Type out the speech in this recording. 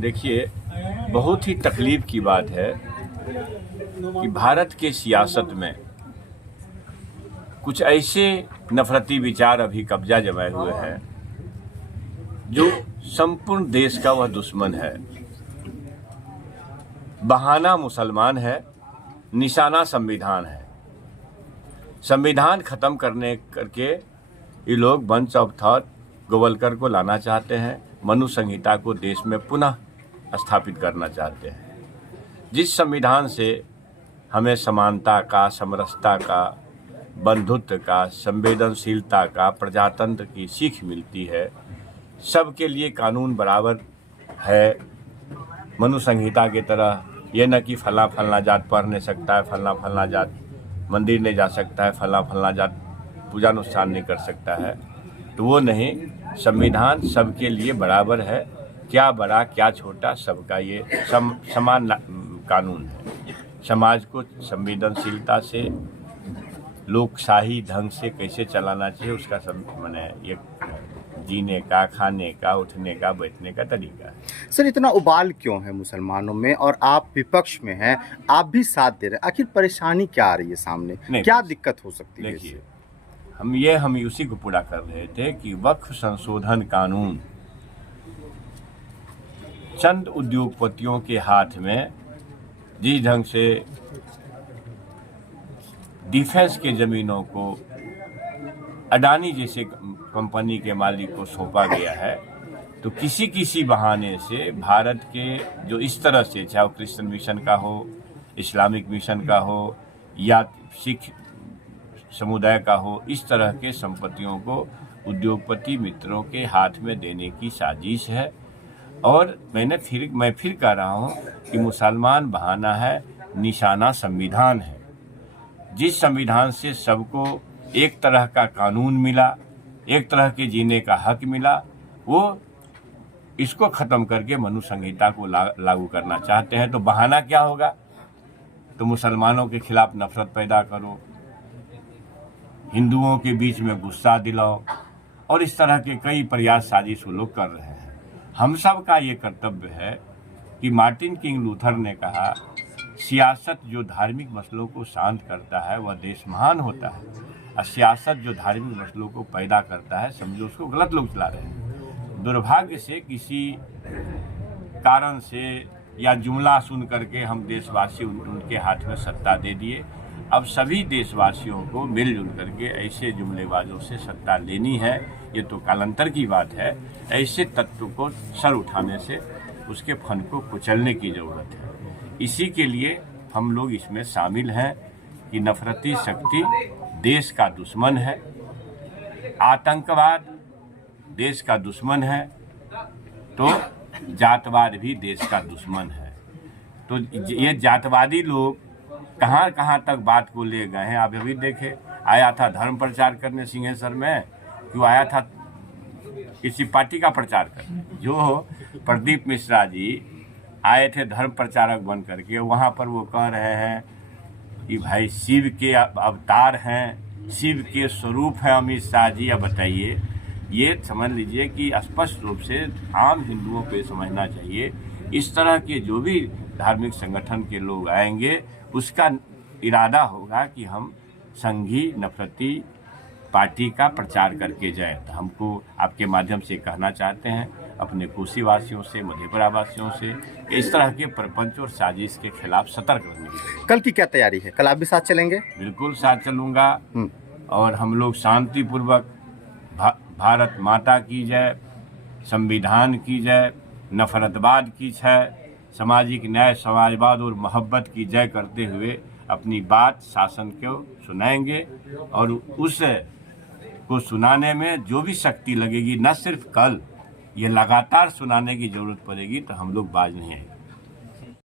देखिए, बहुत ही तकलीफ की बात है कि भारत के सियासत में कुछ ऐसे नफरती विचार अभी कब्जा जमाए हुए हैं जो संपूर्ण देश का वह दुश्मन है। बहाना मुसलमान है, निशाना संविधान है। संविधान खत्म करके ये लोग बंच ऑफ थॉट गोवलकर को लाना चाहते हैं, मनु संहिता को देश में पुनः स्थापित करना चाहते हैं। जिस संविधान से हमें समानता का, समरसता का, बंधुत्व का, संवेदनशीलता का, प्रजातंत्र की सीख मिलती है, सबके लिए कानून बराबर है। मनु संहिता की तरह ये न कि फला जात पढ़ नहीं सकता है, फला जात मंदिर नहीं जा सकता है, फला जात पूजा अनुष्ठान नहीं कर सकता है, तो वो नहीं। संविधान सबके लिए बराबर है, क्या बड़ा क्या छोटा सबका ये समान कानून है। समाज को संवेदनशीलता से, लोकशाही ढंग से कैसे चलाना चाहिए उसका माने ये जीने का, खाने का, उठने का, बैठने का तरीका है। सर, इतना उबाल क्यों है मुसलमानों में और आप विपक्ष में हैं, आप भी साथ दे रहे हैं, आखिर परेशानी क्या आ रही है सामने, क्या दिक्कत हो सकती है? देखिए, हम उसी को पूरा कर रहे थे कि वक्फ संशोधन कानून चंद उद्योगपतियों के हाथ में जिस ढंग से डिफेंस के जमीनों को अडानी जैसे कंपनी के मालिक को सौंपा गया है, तो किसी बहाने से भारत के जो इस तरह से, चाहे वो क्रिश्चियन मिशन का हो, इस्लामिक मिशन का हो या सिख समुदाय का हो, इस तरह के संपत्तियों को उद्योगपति मित्रों के हाथ में देने की साजिश है। और मैं फिर कह रहा हूँ कि मुसलमान बहाना है, निशाना संविधान है। जिस संविधान से सबको एक तरह का कानून मिला, एक तरह के जीने का हक मिला, वो इसको ख़त्म करके मनु संहिता को लागू करना चाहते हैं। तो बहाना क्या होगा? तो मुसलमानों के खिलाफ नफरत पैदा करो, हिंदुओं के बीच में गुस्सा दिलाओ, और इस तरह के कई प्रयास साजिश वो लोग कर रहे हैं। हम सब का ये कर्तव्य है कि मार्टिन किंग लूथर ने कहा, सियासत जो धार्मिक मसलों को शांत करता है वह देश महान होता है, और सियासत जो धार्मिक मसलों को पैदा करता है, समझो उसको गलत लोग चला रहे हैं। दुर्भाग्य से किसी कारण से या जुमला सुन करके हम देशवासी उनके हाथ में सत्ता दे दिए। अब सभी देशवासियों को मिलजुल करके ऐसे जुमलेबाजों से सत्ता लेनी है। ये तो कालांतर की बात है। ऐसे तत्व को सर उठाने से उसके फन को कुचलने की ज़रूरत है। इसी के लिए हम लोग इसमें शामिल हैं कि नफरती शक्ति देश का दुश्मन है, आतंकवाद देश का दुश्मन है, तो जातवाद भी देश का दुश्मन है। तो ये जातवादी लोग कहाँ कहाँ तक बात को ले गए हैं। आप अभी देखे, आया था धर्म प्रचार करने सिंहेश्वर में, क्यों आया था? किसी पार्टी का प्रचार करने। जो प्रदीप मिश्रा जी आए थे धर्म प्रचारक बन करके, वहाँ पर वो कह रहे हैं कि भाई शिव के अवतार हैं, शिव के स्वरूप हैं अमित शाह जी। अब बताइए, ये समझ लीजिए कि स्पष्ट रूप से आम हिंदुओं को समझना चाहिए, इस तरह के जो भी धार्मिक संगठन के लोग आएंगे उसका इरादा होगा कि हम संघी नफरती पार्टी का प्रचार करके जाएं। तो हमको आपके माध्यम से कहना चाहते हैं अपने कोसी वासियों से, मधेपुरा वासियों से, इस तरह के प्रपंच और साजिश के खिलाफ सतर्क रहने की। कल की क्या तैयारी है? कल आप भी साथ चलेंगे? बिल्कुल साथ चलूँगा। और हम लोग शांतिपूर्वक भारत माता की जय, संविधान की जय, नफरतवाद की जय, सामाजिक न्याय, समाजवाद और मोहब्बत की जय करते हुए अपनी बात शासन को सुनाएंगे। और उस को सुनाने में जो भी शक्ति लगेगी, न सिर्फ कल, ये लगातार सुनाने की जरूरत पड़ेगी, तो हम लोग बाज नहीं आएंगे।